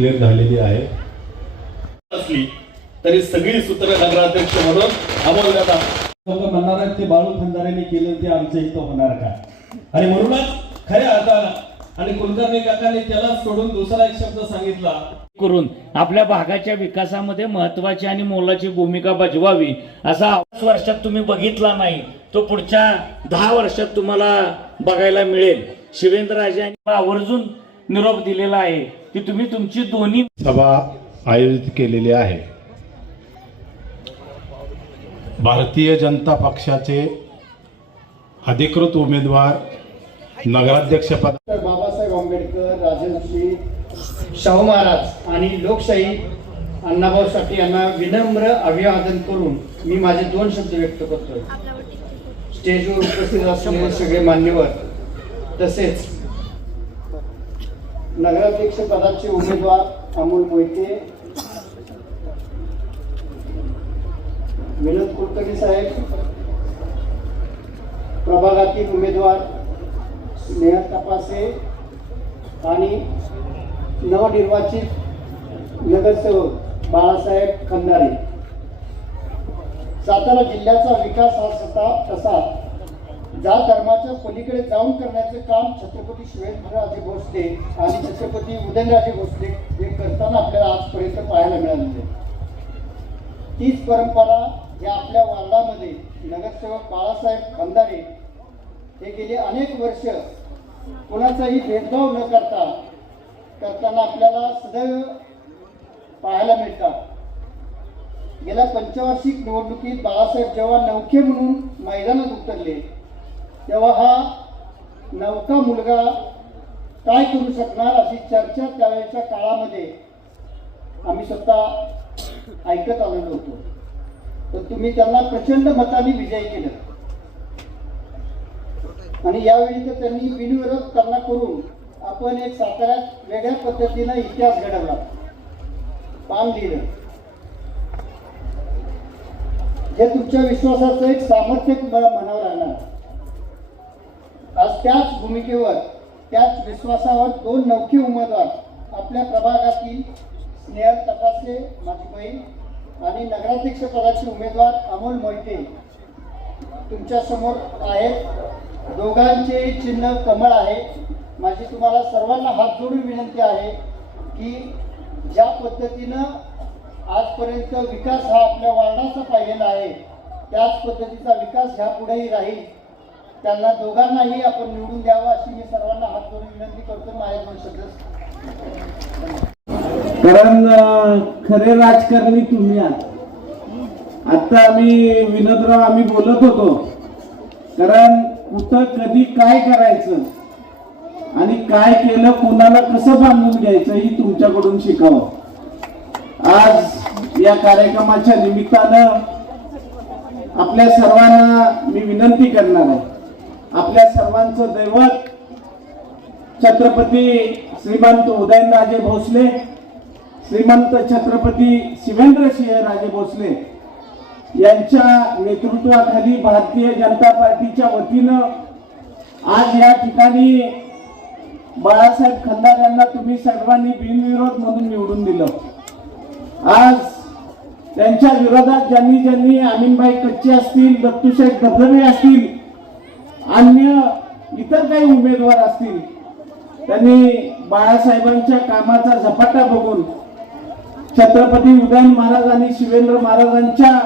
Clear झालेली आहे असली तरी सगळी सूत्र नगराध्यक्ष म्हणून अमोलदादा म्हणणार आहेत ते बाळू खंदारेंनी केलं ते आमच्या इथं होणार का. आणि म्हणूनच खऱ्या अर्थानं आणि कुलकर्णी काकांनी त्याला सोडून दुसरा एक शब्द सांगितला करून आपल्या भागाच्या विकासामध्ये महत्वाची आणि मोलाची भूमिका बजवावी असा 5 वर्षात तुम्ही बघितला नाही तो पुढच्या 10 वर्षात तुम्हाला बघायला मिळेल. शिवेंद्रराजे यांनी आवर्जून निरोप दिलेला आहे की तुम्ही तुमची दोन्ही सभा आयोजित केलेली आहे. भारतीय जनता पक्षाचे अधिकृत उमेदवार नगराध्यक्षपद बाबासाहेब आंबेडकर, राजर्षी शाहू महाराज आणि लोकशाही अण्णाभाऊ साठे यांना विनम्र अभिवादन करून मी माझे 2 शब्द व्यक्त करतोय. स्टेजवर उपस्थित असलेले सगळे मान्यवर तसेच नगराध्यक्ष पदाचे उमेदवार अमोल मोहिते, विनोद कुलकर्णी साहेब, प्रभागातील उमेदवार स्नेहल तपासे आणि नवनिर्वाचित नगरसेवक बाळासाहेब खंदारे. सातारा जिल्ह्याचा विकास हा तसा जात धर्माच्या पलीकडे जाऊन करण्याचे काम छत्रपती शिवेंद्रराजे भोसले आणि छत्रपती उदयनराजे भोसले हे करताना आपल्याला आजपर्यंत पाहायला मिळालेले. तीच परंपरा या आपल्या वार्डामध्ये नगरसेवक बाळासाहेब खंदारे हे गेले अनेक वर्ष कोणाचाही भेदभाव न करताना आपल्याला सदैव पाहायला मिळतात. गेल्या पंचवार्षिक निवडणुकीत बाळासाहेब जेव्हा नौके म्हणून मैदानात उतरले तेव्हा हा नौका मुलगा काय करू शकणार अशी चर्चा त्यावेळेच्या काळामध्ये आम्ही स्वतः ऐकत आलेलो होतो. तर तुम्ही त्यांना प्रचंड मताने विजयी केलं आणि यावेळी तर त्यांनी बिनविरोध त्यांना करून आपण एक साताऱ्यात वेगळ्या पद्धतीनं इतिहास घडवला, पान दिलं. हे तुमच्या विश्वासाचं एक सामर्थ्य म्हणावं लागणार. आज त्याच भूमिकेवर त्याच विश्वासावर 2 नौके उमेदवार आपल्या प्रभागातील स्नेहल तपासे माझी बहीण आणि नगराध्यक्ष पदाचे उमेदवार अमोल मोहिते तुमच्या समोर आहेत. दोघांचे चिन्ह कमळ आहे. माझी तुम्हाला सर्वांना हात जोडून विनंती आहे की ज्या पद्धतीनं आजपर्यंत विकास हा आपल्या वार्डाचा पाहिलेला आहे त्याच पद्धतीचा विकास ह्यापुढेही राहील. त्यांना दोघांनाही आपण निवडून द्यावा अशी मी सर्वांना हात जोडून विनंती करतो. माझे 2 शब्द. कारण खरे राजकारणी तुम्ही आहात. आता आम्ही विनोदराव आम्ही बोलत होतो कारण कुठं कधी काय करायचं आणि काय केलं कोणाला कसं बांधून घ्यायचं ही तुमच्याकडून शिकावं. आज या कार्यक्रमाच्या निमित्तानं आपल्या सर्वांना मी विनंती करणार आहे. आपल्या सर्वांचं दैवत छत्रपती श्रीमंत उदयनराजे भोसले, श्रीमंत छत्रपती शिवेंद्रसिंहराजे भोसले यांच्या नेतृत्वाखाली भारतीय जनता पार्टीच्या वतीनं आज या ठिकाणी बाळासाहेब खंदारे यांना तुम्ही सर्वांनी बिनविरोध म्हणून निवडून दिलं. आज त्यांच्या विरोधात ज्यांनी अमीनभाई कच्चे असतील, दत्तूशेठ धबधबे असतील, अन्य इतर काही उमेदवार असतील, त्यांनी बाळासाहेबांच्या कामाचा झपाटा बघून छत्रपती उदयन महाराज आणि शिवेंद्र महाराजांच्या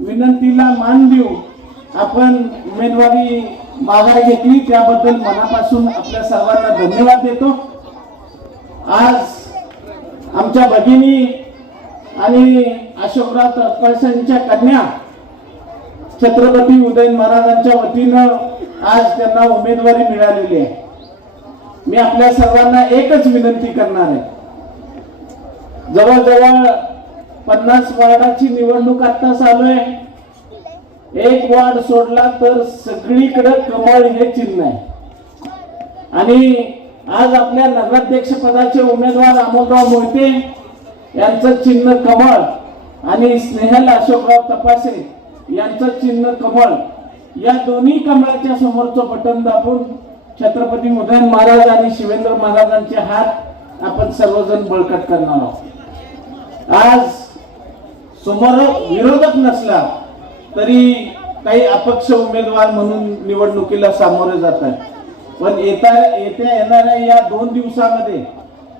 विनंतीला मान देऊन आपण उमेदवारी माघार घेतली. त्याबद्दल मनापासून आपल्या सर्वांना धन्यवाद देतो. आज आमच्या भगिनी आणि अशोकराव तळकरसांच्या कन्या छत्रपती उदयन महाराजांच्या वतीनं आज त्यांना उमेदवारी मिळालेली आहे. मी आपल्या सर्वांना एकच विनंती करणार आहे. जवळजवळ 50 वार्डाची निवडणूक आता चालू आहे. एक वार्ड सोडला तर सगळीकडे कमळ हे चिन्ह आहे आणि आज आपल्या नगराध्यक्ष पदाचे उमेदवार अमोलराव मोहिते यांचं चिन्ह कमळ आणि स्नेहल अशोकराव तपासे यांचं चिन्ह कमळ. या दोन्ही कमळाच्या समोरचं बटन दाबून छत्रपती उदयन महाराज आणि शिवेंद्र महाराजांचे हात आपण सर्वजण बळकट करणार आहोत. आज समोर विरोधक नसला तरी काही अपक्ष उमेदवार म्हणून निवडणुकीला सामोरे जात आहेत. पण येत्या येणाऱ्या या 2 दिवसामध्ये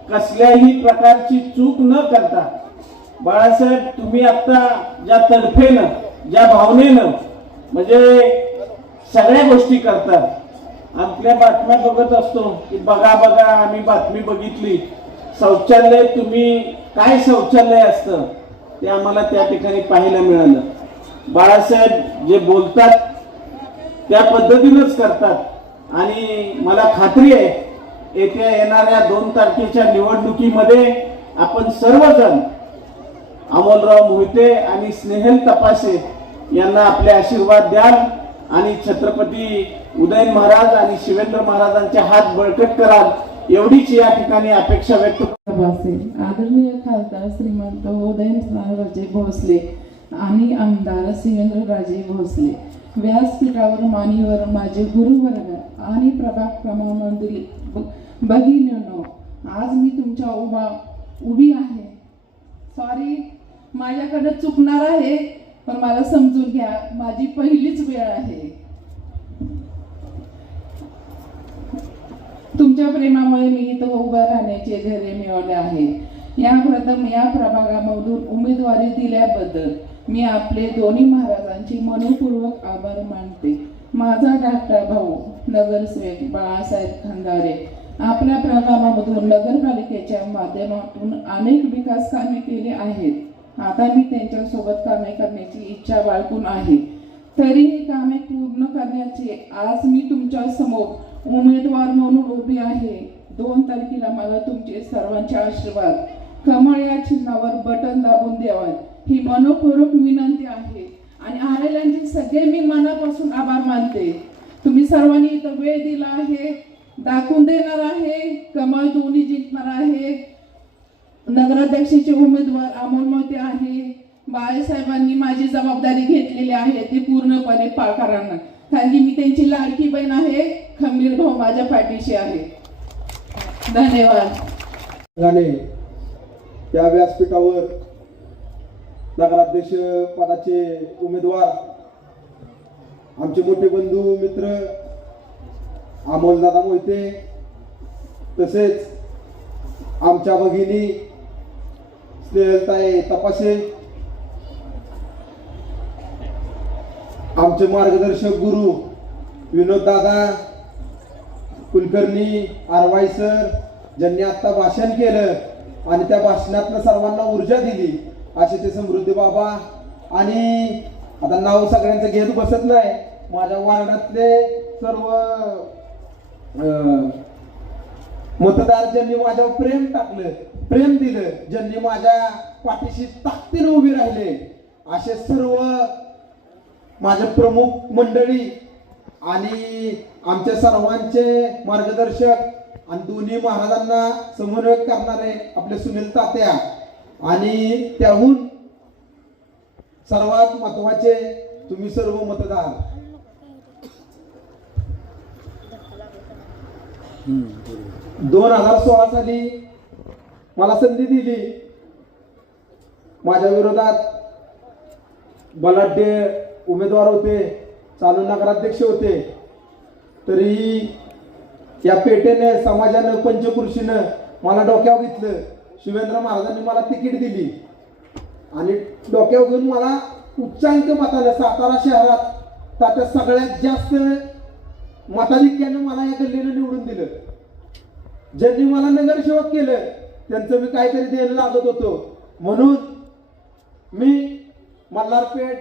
कसल्याही प्रकारची चूक न करता बाळासाहेब, तुम्ही आता ज्या तडफेनं, ज्या भावनेनं म्हणजे सगळ्या गोष्टी करतात. आपल्या बातम्या बघत असतो की बघा बघा आम्ही बातमी बघितली, शौचालय, तुम्ही काय शौचालय असतं ते आम्हाला त्या ठिकाणी पाहायला मिळालं. बाळासाहेब जे बोलतात त्या पद्धतीनंच करतात आणि मला खात्री आहे येत्या येणाऱ्या 2 तारखेच्या निवडणुकीमध्ये आपण सर्वजण अमोलराव मोहिते आणि स्नेहल तपासे यांना आपले आशीर्वाद द्याल आणि छत्रपती उदयन महाराज आणि शिवेंद्र महाराजांचे हात बळकट कराल, एवढीच या ठिकाणी अपेक्षा व्यक्त. आदरणीय खासदार श्रीमंत उदयनराजे भोसले आणि आमदार शिवेंद्रराजे भोसले, व्यासपीठावर मान्यवर माझे गुरुवर्ग आणि प्रभाग क्रमांकामधील भगिनींनो, आज मी तुमच्या उभी आहे. सॉरी, माझ्याकडे चुकणार आहे, पण मला समजून घ्या, माझी पहिलीच वेळ आहे. तुमच्या प्रेमामुळे मी इथं उभं राहण्याचे धैर्य मिळवले आहे. या प्रभागामधून उमेदवारी दिल्याबद्दल मी आपले दोन्ही महाराजांचे मनपूर्वक आभार मानते. माझा धाकटा भाऊ नगरसेवक बाळासाहेब खंदारे आपल्या प्रभागामधून नगरपालिकेच्या माध्यमातून अनेक विकास कामे केली आहेत. आता मी त्यांच्यासोबत कामे करण्याची इच्छा बाळगून आहे. तरी ही कामे पूर्ण करण्याचे आज मी तुमच्या समोर उमेदवार म्हणून उभी आहे. 2 तारखेला मला तुमचे सर्वांचे आशीर्वाद कमळ या चिन्हावर बटन दाबून द्यावा ही मनपूर्वक विनंती आहे. आणि आलेल्यांचे सगळे मी मनापासून आभार मानते. तुम्ही सर्वांनी इथं वेळ दिला आहे, दाखवून देणार आहे. कमळ दोन्ही जिंकणार आहे. नगराध्यक्षाचे उमेदवार अमोल मोहिते आहे. बाळासाहेबांनी माझी जबाबदारी घेतलेली आहे ती पूर्णपणे पार करणार, कारण की मी त्यांची लाडकी बहीण आहे. खंबीर भाऊ माझ्या पाठीशी आहे. धन्यवाद. त्या व्यासपीठावर नगराध्यक्ष पदाचे उमेदवार आमचे मोठे बंधू मित्र अमोलदादा मोहिते, तसेच आमच्या भगिनी स्नेहलताई तपासे, आमचे मार्गदर्शक गुरु विनोद दादा कुलकर्णी, आरवाई सर, ज्यांनी आता भाषण केलं आणि त्या भाषणातनं सर्वांना ऊर्जा दिली, असे ते समृद्धी बाबा. आणि आता नाव सगळ्यांचं घेत बसत नाही, माझ्या वार्डातले सर्व मतदार ज्यांनी माझ्यावर प्रेम टाकलं, प्रेम दिलं, ज्यांनी माझ्या पाठीशी ताकदीने उभी राहिले, असे सर्व माझे प्रमुख मंडळी आणि आमच्या सर्वांचे मार्गदर्शक आणि दोन्ही महाराजांना समन्वय करणारे आपले सुनील तात्या, आणि त्याहून सर्वात महत्वाचे तुम्ही सर्व मतदार. 2016 साली मला संधी दिली. माझ्या विरोधात बलाढ्य उमेदवार होते, चालू नगराध्यक्ष होते, तरीही या पेटेने, समाजानं, पंचकृषीनं मला डोक्यावर घेतलं. शिवेंद्र महाराजांनी मला तिकीट दिली आणि डोक्यावर घेऊन मला उच्चांक मताने सातारा शहरात त्याच्या सगळ्यात जास्त मताधिक्याने मला या गल्लीनं निवडून दिलं. ज्यांनी मला नगरसेवक केलं त्यांचं मी काहीतरी द्यायला लागत होतो, म्हणून मी मल्हारपेठ,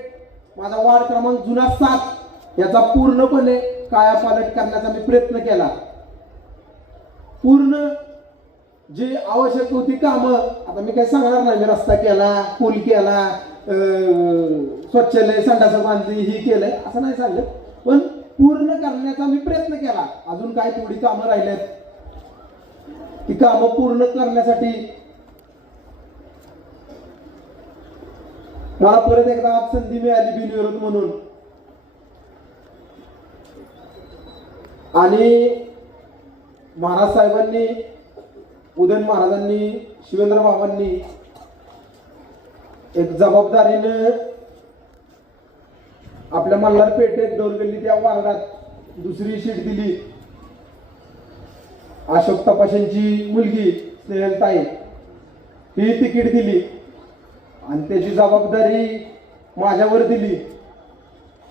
माझा वार्ड क्रमांक जुना 7 याचा पूर्णपणे कायापालट करण्याचा मी प्रयत्न केला. पूर्ण जी आवश्यक होती कामं, आता मी काही सांगणार नाही, मी रस्ता केला, पूल केला, स्वच्छालय, संडास बांधली, ही केलंय असं नाही सांगत, पण पूर्ण करण्याचा मी प्रयत्न केला. अजून काही थोडी कामं राहिलेत, ती कामं पूर्ण करण्यासाठी मला परत एकदा आज संधी मिळाली बिनविरोध म्हणून. आणि महाराज साहेबांनी उदयन महाराजांनी शिवेंद्र बाबांनी एक जबाबदारीने आपल्या मल्हार पेठेत डोरगल्ली त्या वार्डात दुसरी शीट दिली. अशोक तपाशेंची मुलगी स्नेहलताई ही तिकीट दिली आणि त्याची जबाबदारी माझ्यावर दिली.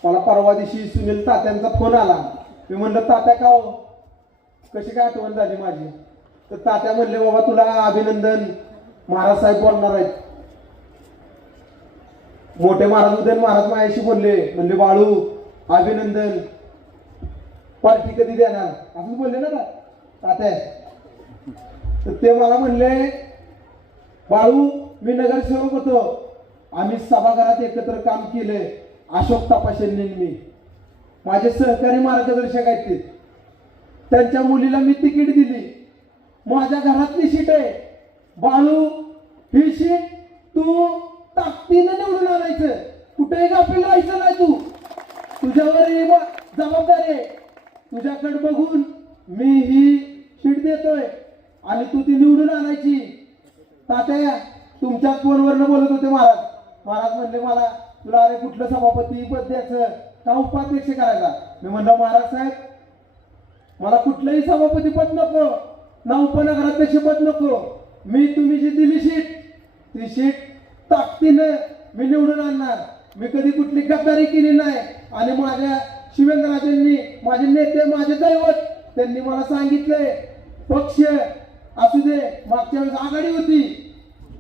मला परवा दिवशी सुनील तात्यांचा फोन आला. मी म्हणलं तात्या का हो, कशी काय आठवण झाली माझी? तर तात्या म्हणले बाबा तुला अभिनंदन, महाराज साहेब बोलणार आहेत. मोठे महाराज उदयन महाराज माझ्याशी बोलले, म्हणले बाळू अभिनंदन, पार्टी कधी देणार असं बोलले ना तात्या. तर ते मला म्हणले बाळू मी नगरसेवक होतो, आम्ही सभागृहात एकत्र काम केले. अशोक तपाशेंनी मी, माझे सहकारी मार्गदर्शक आहेत ते, त्यांच्या मुलीला मी तिकीट दिली. माझ्या घरातली सीट आहे बाळू, ही सीट तू ताकदीने निवडून आणायचं, कुठेही गाफील राहायचं नाही. तू तुझ्यावर ही जबाबदारी आहे. तुझ्याकडे बघून मी ही सीट देतोय आणि तू ती निवडून आणायची. तात्या तुमच्याच फोनवरनं बोलत होते महाराज. महाराज म्हणले मला तुला अरे कुठलं सभापती पद द्यायचं का उपाध्यक्ष करायचा? मी म्हणलं महाराज साहेब मला कुठलंही सभापती पद नको ना उपनगराध्यक्ष पद नको. मी तुम्ही जी दिली सीट ती सीट ताकदीनं मी निवडून आणणार. मी कधी कुठली गद्दारी केली नाही. आणि माझ्या शिवेंद्रराजेंनी, माझे नेते, माझे दैवत, त्यांनी मला सांगितलंय पक्ष असू दे, मागच्या वेळेस आघाडी होती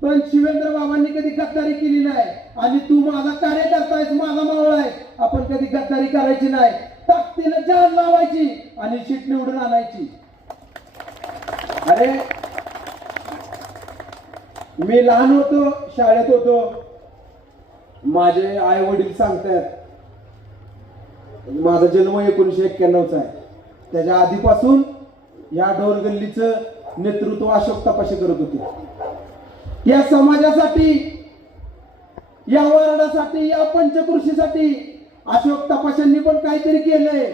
पण शिवेंद्र बाबांनी कधी गद्दारी केली नाही. आणि तू माझा कार्यकर्ता आहेस, माझा मावळा आहे, आपण कधी गद्दारी करायची नाही. ताकदीनं जान लावायची आणि सीट निवडून आणायची. अरे मी लहान होतो, शाळेत होतो, माझे आई वडील सांगतात माझा जन्म 1991चा आहे. त्याच्या आधीपासून या ढोरगल्लीचं नेतृत्व अशोक तपाशे करत होते. या समाजासाठी, या वार्डासाठी, या पंचकृषीसाठी अशोक तपाशांनी पण काहीतरी केलंय.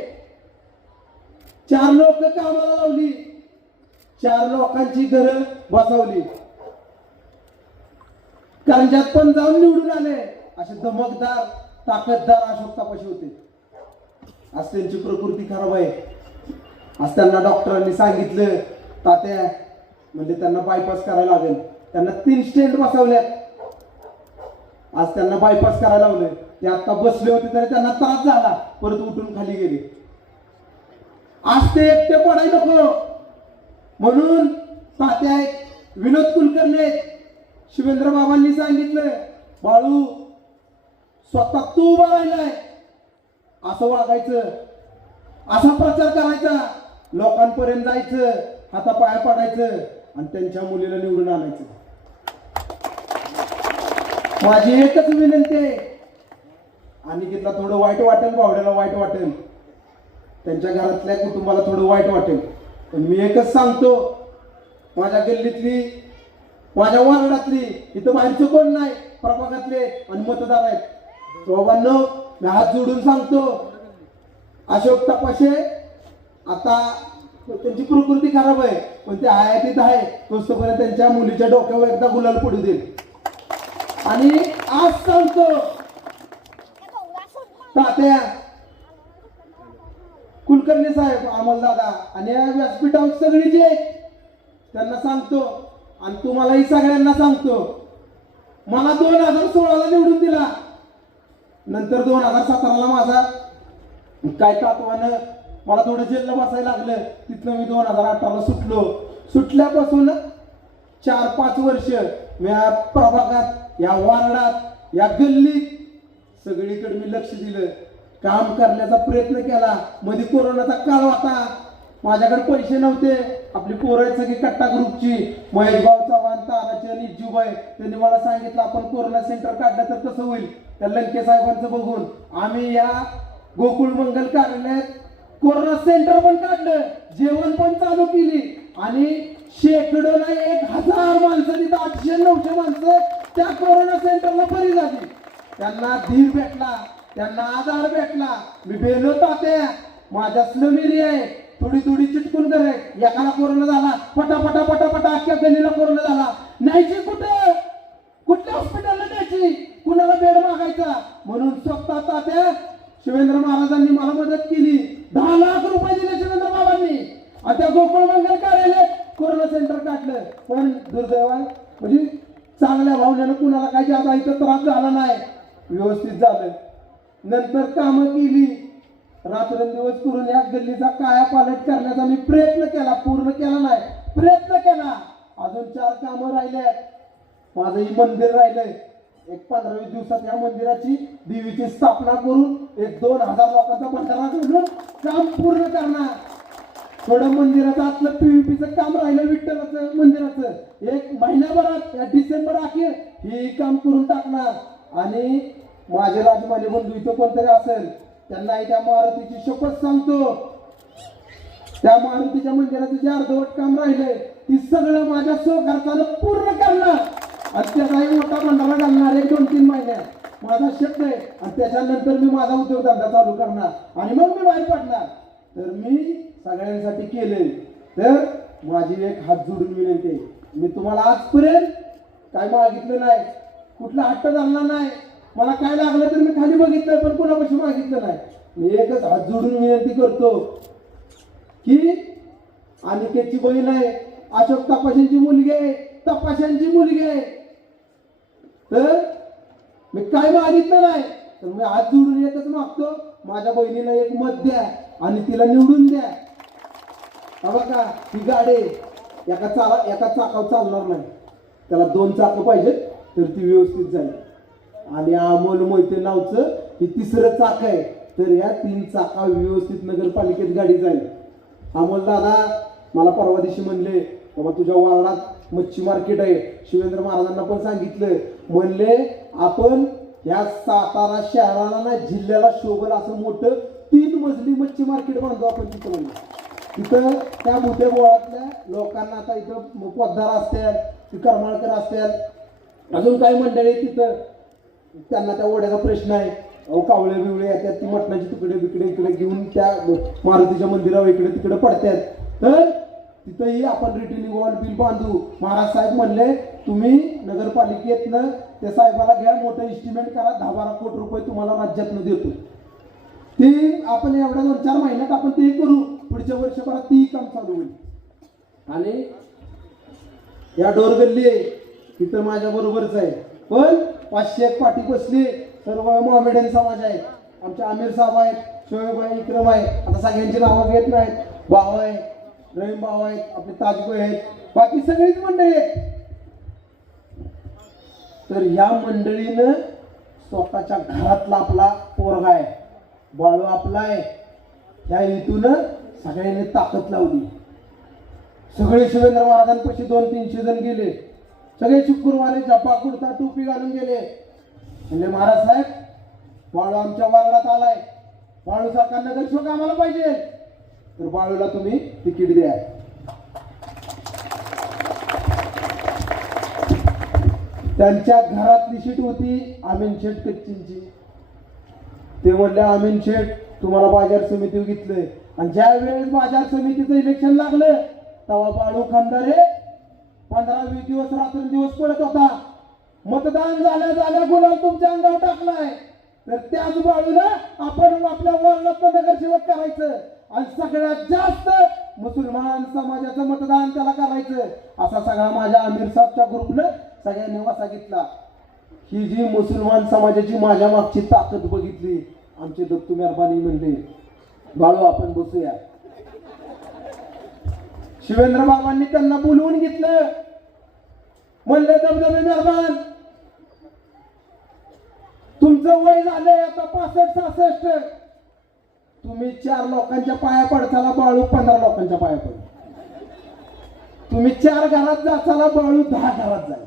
4 लोक कामाला लावली, 4 लोकांची घरं बसवली, कर्जात पण जाऊन निवडून आले. असे धमकदार, ताकददार अशोक तपाशे होते. आज त्यांची प्रकृती खराब आहे. आज त्यांना डॉक्टरांनी सांगितलं तात्या म्हणजे त्यांना बायपास करायला लागेल. त्यांना 3 स्टेंट बसवल्यात. आज त्यांना बायपास करायला लावले. ते आता बसले होते तरी त्यांना त्रास झाला, परत उठून खाली गेले. आज ते एकटे पडायला नको म्हणून तात्या विनोद कुलकर्णी शिवेंद्र बाबांनी सांगितलं बाळू स्वतः तू उभा राहिलाय, असं वागायचं, असा प्रचार करायचा, लोकांपर्यंत जायचं, हातापाया पडायचं आणि त्यांच्या मुलीला निवडून आणायचं. माझी एकच विनंती आहे. आणि तिथला थोडं वाईट वाटेल, बावड्याला वाईट वाटेल, त्यांच्या घरातल्या कुटुंबाला थोडं वाईट वाटेल, पण मी एकच सांगतो, माझ्या गल्लीतली, माझ्या वार्डातली, इथं बाहेरचं कोण नाही, प्रभागातले आणि मतदार आहेत, बाबांनो मी हात जोडून सांगतो अशोक तपाशे आता त्यांची प्रकृती खराब आहे पण ते हयातीत आहे तोपर्यंत त्यांच्या मुलीच्या डोक्यावर एकदा गुलाल पडू देईल. आणि आज सांगतो तात्या कुलकर्णी साहेब, अमोल दादा आणि या व्यासपीठावर सगळी जी आहेत त्यांना सांगतो आणि तुम्हालाही सगळ्यांना सांगतो, मला 2016ला निवडून दिला, नंतर 2017ला माझा काय तात्वानं मला थोडं जेलला बसायला लागलं, तिथनं मी 2018ला सुटलो. सुटल्यापासून 4-5 वर्ष मी या प्रभागात, या वार्डात, या गल्लीत सगळीकडे मी लक्ष दिलं, काम करण्याचा प्रयत्न केला. मध्ये कोरोनाचा काळ होता, माझ्याकडे पैसे नव्हते. आपली पोरं सगळी कट्टा ग्रुपची, महेश भाऊ चव्हाण, ताराचंद, इज्जूबाई, त्यांनी मला सांगितलं आपण कोरोना सेंटर काढलं तर कसं होईल. त्या लंके साहेबांचं बघून आम्ही या गोकुळ मंगल कार्यालयात कोरोना सेंटर पण काढलं, जेवण पण चालू केली आणि शेकडो नाही 1000 माणसं, तिथं 800-900 माणसं त्या कोरोना सेंटरला बरी झाली. त्यांना धीर भेटला, त्यांना आधार भेटला. मी बेलो तात्या, माझ्या स्लम एरिया आहे, थोडी थोडी चिटकून करे. एकाला कोरोना झाला, पटापटा पटापटा अख्ख्या गल्लीला कोरोना झाला. न्यायची कुठं, कुठल्या हॉस्पिटलला न्यायची, कुणाला बेड मागायचा. म्हणून स्वतः तात्या शिवेंद्र महाराजांनी मला मदत केली. 10 लाख रुपये दिले शिवेंद्र बाबांनी. आणि त्या गोकुळ मंगल कार्यालय कोरोना सेंटर काढलं. पण दुर्दैवाने म्हणजे चांगल्या भावनेनं कुणाला काही ज्यादा इथं त्रास झाला नाही, व्यवस्थित झालं. नंतर कामं केली, रात्रंदिवस करून या गल्लीचा कायापालट करण्याचा मी प्रयत्न केला. पूर्ण केला नाही, प्रयत्न केला. अजून 4 कामं राहिल्यात. माझं ही मंदिर राहिलंय. एक 15-20 दिवसात या मंदिराची देवीची स्थापना करून एक 2,000 लोकांचा भंडारा करून काम पूर्ण करणार. थोडं मंदिराचं आतलं PVPचं काम राहिलं, विठ्ठलाचं मंदिराचं. 1 महिन्याभरात या डिसेंबर अखेर हे काम करून टाकणार. आणि माझे राजमाने बंधू इथं कोणतरी असेल त्यांना त्या मारुतीची शपथ सांगतो, त्या मारुतीच्या मंदिराचं जे अर्धवट काम राहिलंय ती सगळं माझ्या स्वखर्चानं पूर्ण करणार. आणि त्याचाही मोठा भंडारा घालणार 1-2-3 महिन्यात माझा शब्द आहे. आणि त्याच्यानंतर मी माझा उद्योगधंदा चालू करणार आणि मग मी बाहेर पडणार. तर मी सगळ्यांसाठी केले. तर माझी एक हात जोडून विनंती आहे, मी तुम्हाला आजपर्यंत काय मागितलं नाही, कुठला हट्ट धरला नाही. मला काय लागलं तर मी खाली बघितलं, पण कोणापाशी मागितलं नाही. मी एकच हात जोडून विनंती करतो की अनिकेतची बहीण आहे, अशोक तपाशांची मुलगी आहे, तपाशांची मुलगी आहे. तर मी काय मागितलं नाही, तर मी हात जोडून एकच मागतो, माझ्या बहिणीला एक मत द्या आणि तिला निवडून द्या. बघा ही गाडी एका चाकावर चालणार नाही, त्याला 2 चाकं पाहिजेत तर ती व्यवस्थित जाईल. आणि अमोल मोहिते नावचं हे 3रं चाक आहे, तर या 3 चाका व्यवस्थित नगरपालिकेत गाडी जाईल. अमोल दादा मला परवा दिवशी म्हणले, बाबा तुझ्या वार्डात मच्छी मार्केट आहे. शिवेंद्र महाराजांना पण सांगितलं, म्हणले आपण या सातारा शहराला ना जिल्ह्याला शोभल असं मोठं 3 मजली मच्छी मार्केट बांधू आपण तिथं. म्हणलं तिथं त्या मोठ्या गोळातल्या लोकांना आता इथं पोद्दार असतील, करमाळकर असतील, अजून काही मंडळी तिथं त्यांना त्या ओढ्याचा प्रश्न आहे. कावळे बिवळे येतात, ती मटणाची तुकडे बिकडे इकडे घेऊन त्या मारुतीच्या मंदिरावर इकडे तिकडे पडतात. तर तिथंही आपण रिटर्निंग वॉल बिल बांधू. महाराज साहेब म्हणले तुम्ही नगरपालिकेतनं त्या साहेबाला घ्या, मोठं इस्टिमेट करा, 10-12 कोटी रुपये तुम्हाला राज्यातनं देतो. ते आपण एवढ्या 2-4 महिन्यात आपण ते करू. पुढच्या वर्षभरात तेही काम चालू होईल. आणि या डोरगल्ली आहे तिथं माझ्या बरोबरच आहे, पण 501 पाठी बसली. सर्व मोहामेडन समाज आहे. आमचे आमिर साहेब आहेत, शोएब आहे, इक्रम आहे, आता सगळ्यांची नावं घेत नाहीत. भाऊ आहे, रहीम भाऊ आहेत, आपले ताजबाई आहेत, बाकी सगळीच मंडळी आहेत. तर या मंडळीनं स्वतःच्या घरातला आपला पोरगा आहे, बाळू आपला आहे, ह्या हेतून सगळ्यांनी ताकद लावली. सगळे शिवेंद्र महाराजांपाशी 200-300 जण गेले. सगळे शुक्रवारी जपा कुर्ता टोपी घालून गेले. म्हणजे महाराज साहेब बाळू आमच्या वार्डात आलाय, बाळूसारखा नगरसेवक आम्हाला पाहिजे, तर बाळूला तुम्ही तिकीट द्या. त्यांच्या घरातली शीट होती अमीन शेठ कच्चींची. ते म्हणले अमीन शेठ तुम्हाला बाजार समितीवर घेतलंय. आणि ज्या वेळेस बाजार समितीचं इलेक्शन लागलं तेव्हा बाळू खंदारे 15-20 दिवस रात्रंदिवस पडत होता. मतदान झाल्या गुलाल तुमच्या अंगावर टाकलाय, तर त्याच बाळूला आपण आपल्या वार्डात नगरसेवक करायचं आणि सगळ्यात जास्त मुसलमान समाजाचं मतदान त्याला करायचं. असा सगळा माझ्या आमिर साहेबच्या ग्रुपनं सगळ्यांनी वासा घेतला. ही जी मुसलमान समाजाची माझ्या मागची ताकद बघितली, आमचे दत्तू मेहरबानी म्हणले बाळू आपण बसूया. शिवेंद्र बाबांनी त्यांना बोलवून घेतलं. म्हणले दबदबे मेहरबान तुमचं वय झालंय आता 65-66, तुम्ही 4 लोकांच्या पाया पडचाला, बाळू 15 लोकांच्या पाया पड. तुम्ही 4 घरात जाचाला, बाळू 10 घरात जाईल.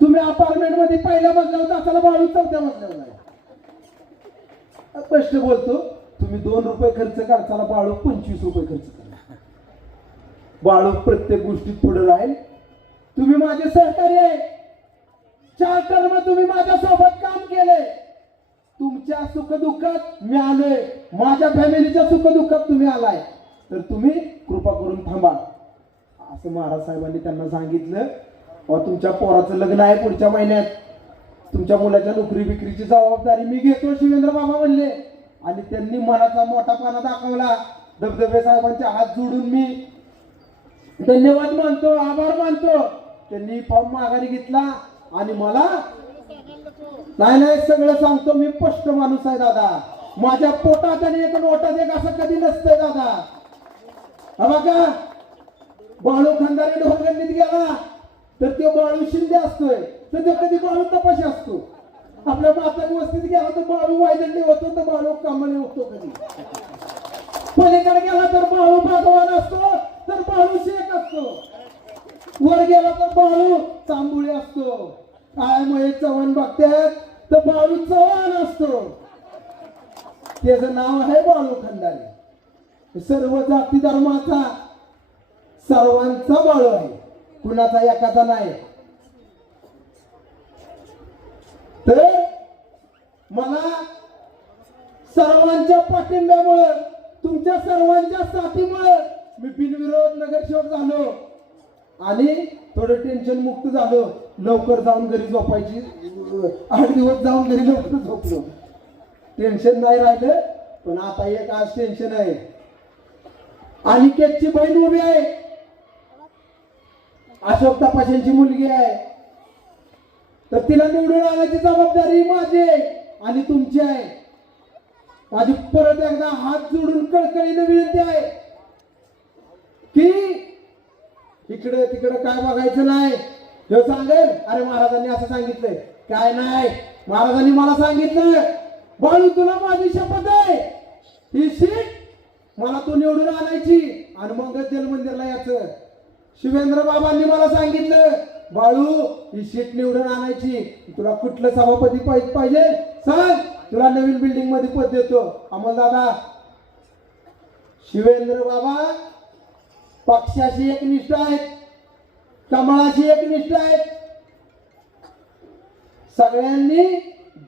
तुम्ही अपार्टमेंट मध्ये पहिल्या मजल्यावर जाचाला, बाळू 4थ्या मजल्यावर जाईल. स्पष्ट बोलतो, तुम्ही 2 रुपये खर्च करताना, बाळू 25 रुपये खर्च करा. बाळू प्रत्येक गोष्टीत पुढे राहील. तुम्ही माझे सहकारी आहे. 4 टर्म तुम्ही माझ्या सोबत काम केले. तुमच्या सुखदुःखात मी आलोय, माझ्या फॅमिलीच्या सुखदुःखात तुम्ही आलाय. तर तुम्ही कृपा करून थांबा असं महाराज साहेबांनी त्यांना सांगितलं. तुमच्या पोराचं लग्न आहे पुढच्या महिन्यात, तुमच्या मुलाच्या नोकरी बिक्रीची जबाबदारी मी घेतो शिवेंद्र बाबा म्हणले. आणि त्यांनी मनाचा मोठापणा दाखवला. धबधबे साहेबांचे हात जोडून मी धन्यवाद मानतो, आभार मानतो. त्यांनी फॉर्म माघारी घेतला आणि मला नाही सगळं सांगतो. मी स्पष्ट माणूस आहे दादा. माझ्या पोटात आणि एक नोटात एक असं कधी नसतंय दादा. हा बघा, बाळू खंदारे ढोरगंडीत गेला तर तो बाळू शिंदे असतोय, तर तो कधी बाळू तपाशी असतो. आपल्या मातक वस्तीत गेला तर बाळू वायदंडी होतो, तर बाळू कांबळे होतो. कधी पलीकडे गेला तर बाळू भगवान असतो, तर बाळू शेख असतो. वर गेला तर बाळू तांबुळे असतो. काय महेश चव्हाण बघतात तर बाळू चव्हाण असतो. त्याचं नाव आहे बाळू खंदारे. सर्व जाती धर्माचा सर्वांचा बाळू आहे, कुणाचा एखादा नाही. तर मला सर्वांच्या पाठिंब्यामुळे, तुमच्या सर्वांच्या साथीमुळे मी बिनविरोध नगरसेवक झालो आणि थोडं टेन्शन मुक्त झालो. लवकर जाऊन घरी झोपायची, 8 दिवस जाऊन घरी लवकर झोपलो. टेन्शन नाही राहिलं. पण आता एक आज टेन्शन आहे. अनिकेतची बहीण उभी आहे, अशोक तपाशेंची मुलगी आहे, तर तिला निवडून आणायची जबाबदारी माझी आणि तुमची आहे. माझी परत एकदा हात जोडून कळकळीने विनंती आहे की इकडे तिकडे काय बघायचं नाही. हे सांगेल अरे महाराजांनी असं सांगितलंय, काय नाही. महाराजांनी मला सांगितलं बाळू तुला माझी शपथ आहे, ही सीट मला तू निवडून आणायची आणि मग जल मंदिरला यायचं. शिवेंद्र बाबांनी मला सांगितलं बाळू ही सीट निवडून आणायची, तुला कुठलं सभापती पाहिजे सांग, तुला नवीन बिल्डिंग मध्ये पद देतो. अमोल दादा, शिवेंद्र बाबा पक्षाशी एकनिष्ठ आहेत, कमळाशी एकनिष्ठ आहेत. सगळ्यांनी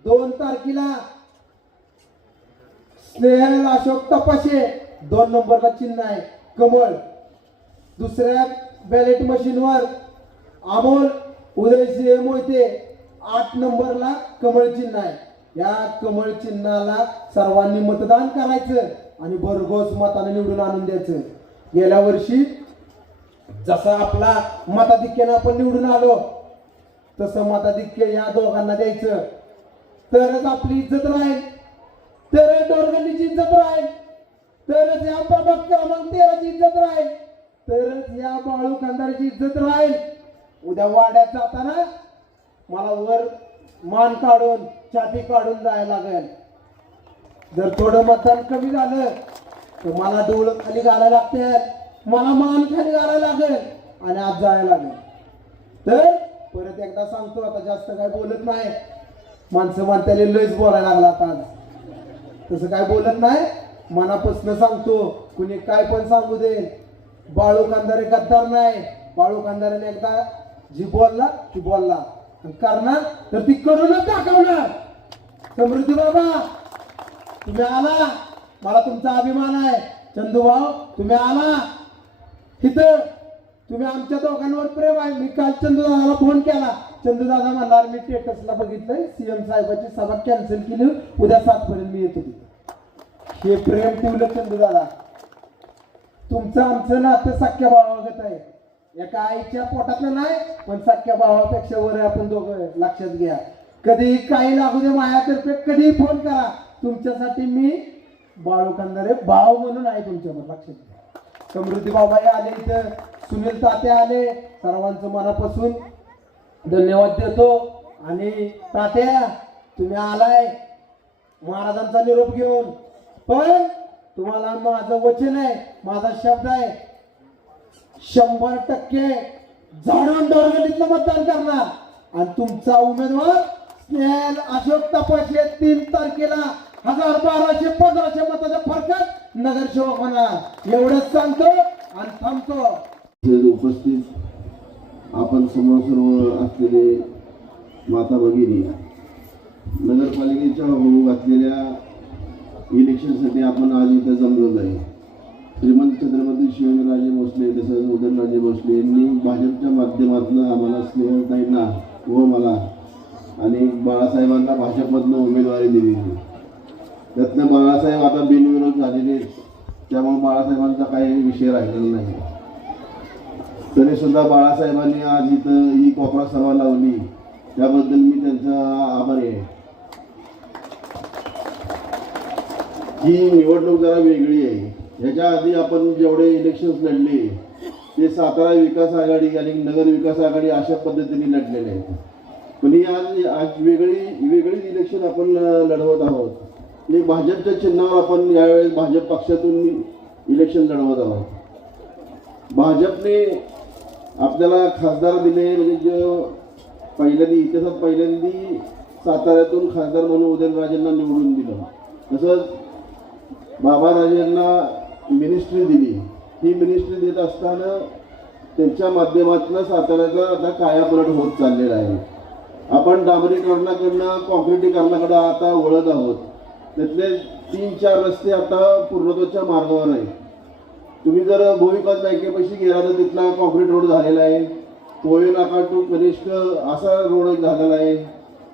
2 तारखेला स्नेहल अशोक तपाशे 2 नंबरला चिन्ह आहे कमळ. दुसऱ्या बॅलेट मशीनवर अमोल उदयसिंह मोहिते 8 नंबरला कमळ चिन्ह आहे. या कमळ चिन्हाला सर्वांनी मतदान करायचं आणि भरघोस मताने निवडून आणून द्यायचं. गेल्या वर्षी जसं आपला मताधिक्याने आपण निवडून आलो तसं मताधिक्य या दोघांना द्यायचं, तरच आपली इज्जत राहील, तरच डोरगल्लीची इज्जत राहील, तरच या प्रभाग क्रमांक 13ची इज्जत राहील, तरच या बाळू खंदारेची इज्जत राहील. उद्या वाड्यात जाताना मला वर मान काढून छाती काढून जायला लागेल. जर थोडं मतदान कमी झालं तर मला डोळ खाली घालायला लागते, मला मान खाली घालायला लागेल आणि आज जायला लागेल. तर परत एकदा सांगतो, आता जास्त काय बोलत नाही. माणसं म्हणताले लयच बोलायला लागला आता. आज तसं काय बोलत नाही, मनापासून सांगतो. कुणी काय पण सांगू दे, बाळू खंदारे गद्दार नाही. बाळू खंदारेने एकदा जी बोलला ती बोलला, करणार तर ती करूनच दाखवणार. समृद्धी बाबा तुम्ही आला, मला तुमचा अभिमान आहे. चंदू भाऊ तुम्ही आला इथं, तुम्ही आमच्या दोघांवर प्रेम आहे. मी काल चंदू दादाला फोन केला, चंदू दादा म्हणला मी स्टेटसला बघितलंय सीएम साहेबांची सभा कॅन्सल केली, उद्या 7 पर्यंत मी येतो. हे प्रेम ठेवलं चंदू दादा. तुमचं आमचं नातं सख्या भावागत आहे. एका आईच्या पोटातलं नाही, पण सख्या भावापेक्षा वर आपण दोघं. लक्षात घ्या, कधीही काही लागू दे माझ्यातर्फे कधीही फोन करा. तुमच्यासाठी मी बाळू खंदारे भाव म्हणून आहे तुमच्यावर. लक्षात घ्या. समृद्धी बाबाई आले इथं, सुनील ताते आले, सर्वांचं मनापासून धन्यवाद देतो. आणि तात्या तुम्ही आलाय महाराजांचा निरोप घेऊन, पण तुम्हाला माझं वचन आहे, माझा शब्द आहे, 100% झाडून डोरगलीतलं मतदान करणार. आणि तुमचा उमेदवार स्नेहल अशोक तपाशे 3 तारखेला 1200-1500 मताच्या फरकात नगरसेवक होणार. एवढंच सांगतो आणि थांबतो. उपस्थित आपण समोर असलेले माता भगिनी, नगरपालिकेच्या होऊ घातलेल्या इलेक्शनसाठी आपण आज इथं जमलेलो आहे. श्रीमंत छत्रपती शिवेंद्रराजे भोसले तसंच उदयनराजे भोसले यांनी भाजपच्या माध्यमातून आम्हाला स्नेहताईंना व मला आणि बाळासाहेबांना भाजपमधनं उमेदवारी दिली. त्यातनं बाळासाहेब आता बिनविरोध झालेले आहेत, त्यामुळे बाळासाहेबांचा काही विषय राहिलेला नाही. तरी सुद्धा बाळासाहेबांनी आज इथं ही कोपरा सभा लावली, त्याबद्दल मी त्यांचा आभारी आहे. ही निवडणूक जरा वेगळी आहे. ह्याच्या आधी आपण जेवढे इलेक्शन्स लढले ते सातारा विकास आघाडी आणि नगर विकास आघाडी अशा पद्धतीने लढलेले आहेत. पण ही आज वेगळीच इलेक्शन आपण लढवत आहोत. आणि भाजपच्या चिन्हावर आपण यावेळेस भाजप पक्षातून इलेक्शन लढवत आहोत. भाजपने आपल्याला खासदार दिले, म्हणजे जो इतिहासात पहिल्यांदी साताऱ्यातून खासदार म्हणून उदयनराजेंना निवडून दिलं. तसंच बाबाराजेंना मिनिस्ट्री दिली. ही मिनिस्ट्री देत असताना त्यांच्या माध्यमातून साताऱ्याचा आता कायापलट होत चाललेला आहे. आपण डांबरीकरणाकडनं कॉन्क्रिटीकरणाकडे आता वळत आहोत. त्यातले 3-4 रस्ते आता पूर्णत्वाच्या मार्गावर आहेत. तुम्ही जर भूविकास बँकेपाशी गेला तर तिथला कॉन्क्रीट रोड झालेला आहे. पोहे नाका टू कनिष्ठ असा रोड झालेला आहे.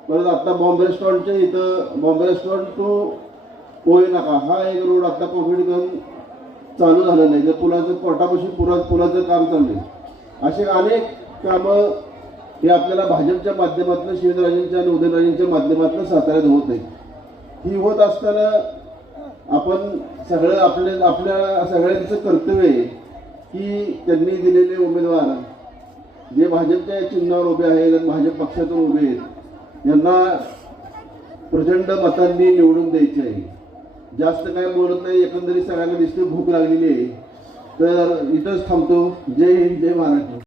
परत आता बॉम्बे रेस्टॉरंटच्या इथं बॉम्बे रेस्टॉरंट टू पोहे नाका हा एक रोड आता कॉन्क्रीटीकरण चालू झालेलं आहे. तर पुलाचं कोर्टापाशी पुलाचं काम चालू आहे. असे अनेक कामं हे आपल्याला भाजपच्या माध्यमातून शिवेंद्रराजेंच्या आणि उदयनराजेंच्या माध्यमातून साताऱ्यात होत आहे. ही होत असताना आपण आपल्या सगळ्यांचं कर्तव्य आहे की त्यांनी दिलेले उमेदवार जे भाजपच्या चिन्हावर उभे आहेत आणि भाजप पक्षातून उभे आहेत यांना प्रचंड मतांनी निवडून द्यायचे आहे. जास्त काय बोलत नाही, एकंदरीत सगळ्यांना दिसते भूक लागलेली आहे. तर इथंच थांबतो. जय हिंद, जय महाराष्ट्र.